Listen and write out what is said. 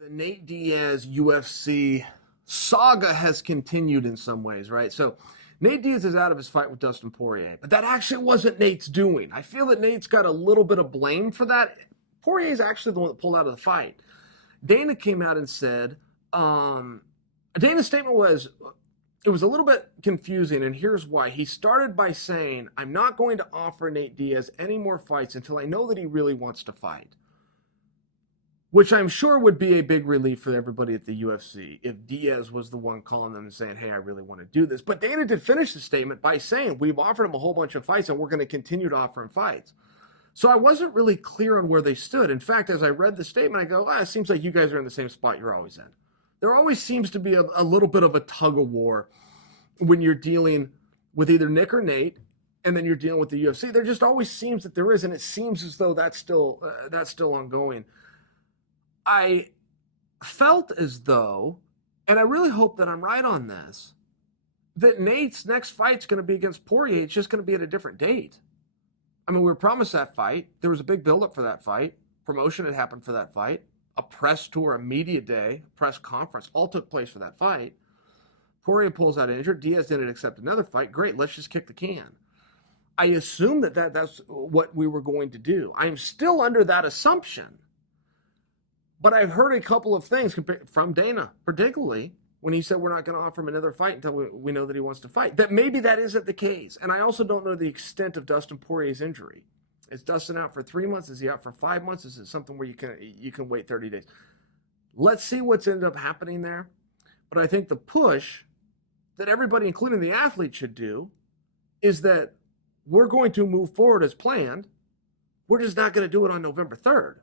The Nate Diaz UFC saga has continued in some ways, right? So Nate Diaz is out of his fight with Dustin Poirier, but that actually wasn't Nate's doing. I feel that Nate's got a little bit of blame for that. Poirier is actually the one that pulled out of the fight. Dana came out and said, Dana's statement was, it was a little bit confusing, and here's why. He started by saying, I'm not going to offer Nate Diaz any more fights until I know that he really wants to fight. Which I'm sure would be a big relief for everybody at the UFC if Diaz was the one calling them and saying, hey, I really want to do this. But Dana did finish the statement by saying, we've offered him a whole bunch of fights and we're going to continue to offer him fights. So I wasn't really clear on where they stood. In fact, as I read the statement, I go, it seems like you guys are in the same spot you're always in. There always seems to be a little bit of a tug of war when you're dealing with either Nick or Nate, and then you're dealing with the UFC. There just always seems that there is, and it seems as though that's still ongoing. I felt as though, and I really hope that I'm right on this, that Nate's next fight's going to be against Poirier. It's just going to be at a different date. I mean, we were promised that fight. There was a big buildup for that fight. Promotion had happened for that fight. A press tour, a media day, a press conference, all took place for that fight. Poirier pulls out injured. Diaz didn't accept another fight. Great, let's just kick the can. I assume that's what we were going to do. I'm still under that assumption. But I've heard a couple of things from Dana, particularly when he said we're not going to offer him another fight until we know that he wants to fight, that maybe that isn't the case. And I also don't know the extent of Dustin Poirier's injury. Is Dustin out for 3 months? Is he out for 5 months? Is it something where you can wait 30 days? Let's see what's ended up happening there. But I think the push that everybody, including the athlete, should do is that we're going to move forward as planned. We're just not going to do it on November 3rd.